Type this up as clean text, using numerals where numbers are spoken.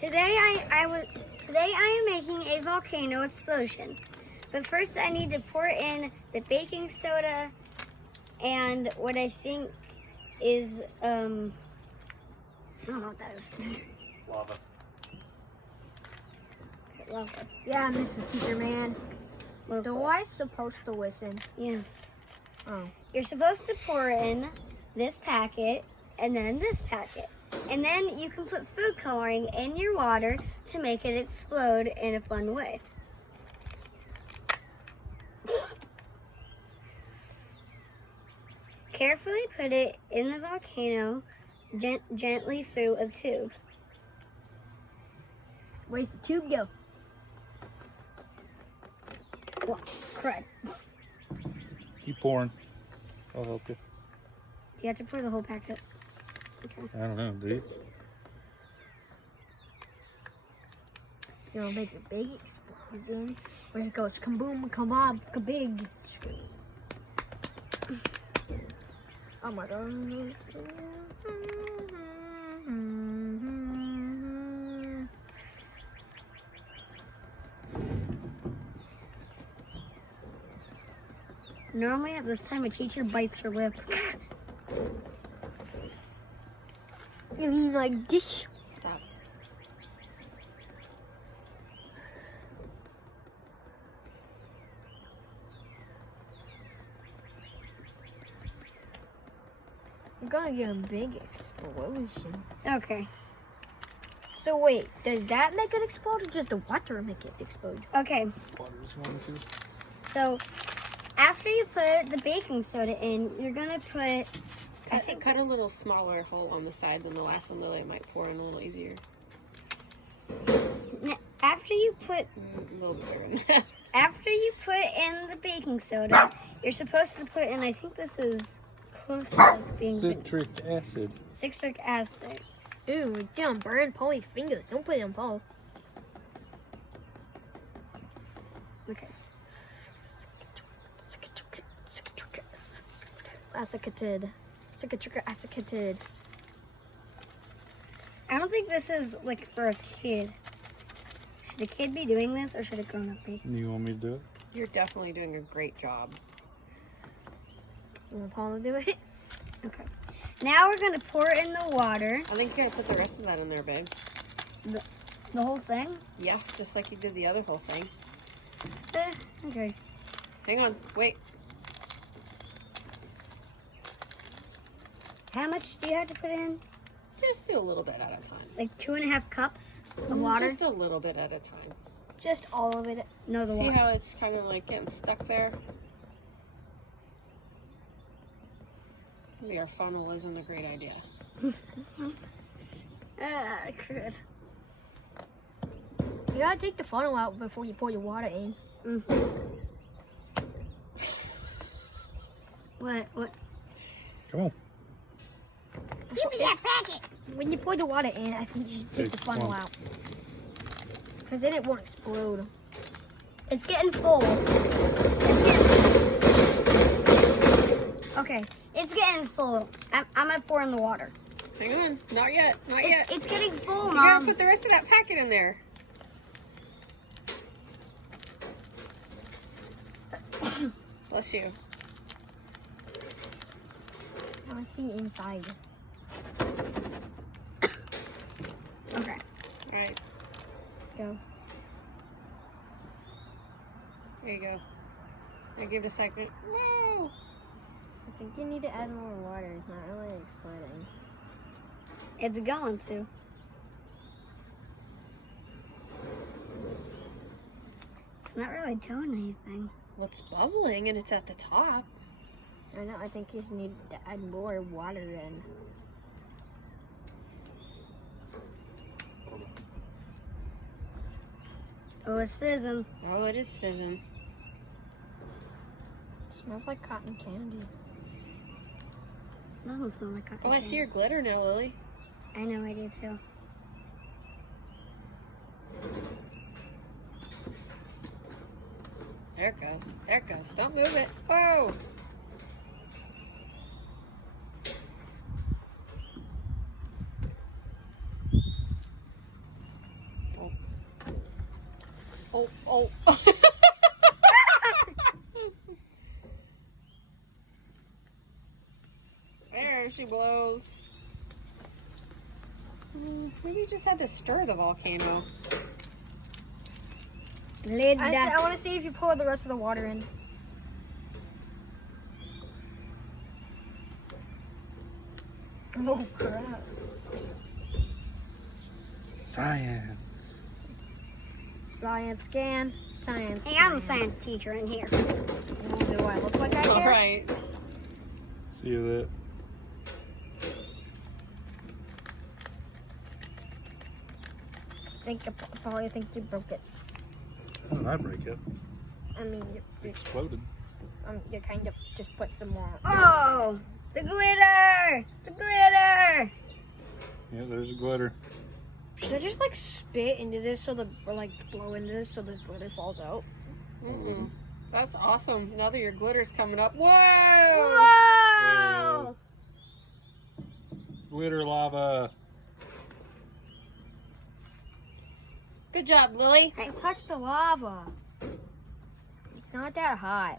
Today I am making a volcano explosion. But first I need to pour in the baking soda and what I think is I don't know what that is. Lava. Okay, lava. Yeah, Mrs. Teacher Man. Do I supposed to listen? Yes. Oh. You're supposed to pour in this packet and then this packet. And then you can put food coloring in your water to make it explode in a fun way. Carefully put it in the volcano gently through a tube. Where's the tube go? Well, crud. Keep pouring. I'll help you. Do you have to pour the whole packet? Okay. I don't know, do you? You know, make a big explosion where it goes kaboom, kabob, kabig. Oh my god. Normally at this time a teacher bites her lip. You mean like dish? Stop. You're gonna get a big explosion. Okay. So wait, does that make it explode or does the water make it explode? Okay. Water's one too. So after you put the baking soda in, you're gonna put Cut a little smaller hole on the side than the last one, though it might pour in a little easier. after you put A little bigger than that. after you put in the baking soda, you're supposed to put in, I think this is close to like being Citric acid. citric acid. Ooh, it's gonna burn Polly's fingers. Don't put it on Paul. Okay. Acid. Acid. I don't think this is like for a kid. Should a kid be doing this or should a grown up be? You want me to do it? You're definitely doing a great job. You want Paul to do it? Okay. Now we're gonna pour in the water. I think you gotta put the rest of that in there, babe. The whole thing? Yeah, just like you did the other whole thing. Okay. Hang on, wait. How much do you have to put in? Just do a little bit at a time. Like 2.5 cups of water? Just a little bit at a time. Just all of it. No, the See water. how it's kind of like getting stuck there? Maybe our funnel isn't a great idea. Crud. You gotta take the funnel out before you pour your water in. What? Come on. Give me that packet! When you pour the water in, I think you should take the funnel one. out. Because then it won't explode. It's getting full. Okay, it's getting full. I'm gonna pour in the water. Hang on, not yet, not yet. It's getting full, You gotta Mom. put the rest of that packet in there. Bless you. I want to see inside. Okay, All right, go. there you go. Now give it a second. No! I think you need to add more water. It's not really exploding. It's going to. It's not really doing anything. Well, it's bubbling and it's at the top. I know. I think you just need to add more water in. Oh, it's fizzing. Oh, it is fizzing. It smells like cotton candy. Doesn't smell like cotton Oh, I candy. see your glitter now, Lily. I know, I do too. There it goes. There it goes. Don't move it. Whoa! Oh. There she blows. Maybe you just had to stir the volcano. Lid. I want to see if you pour the rest of the water in. Oh crap! Science. Science scan. Science. Hey, I'm a science teacher in here. Do I look like I All care? right. See that? Probably think you broke it. How did I break it? I mean, It exploded. you kind of just put some more. Oh, the glitter! The glitter! Yeah, there's the glitter. Should I just like spit into this or like blow into this so the glitter falls out? Mm-mm. That's awesome. Now that your glitter's coming up. Whoa! Whoa! Glitter lava. Good job, Lily. I touched the lava. It's not that hot.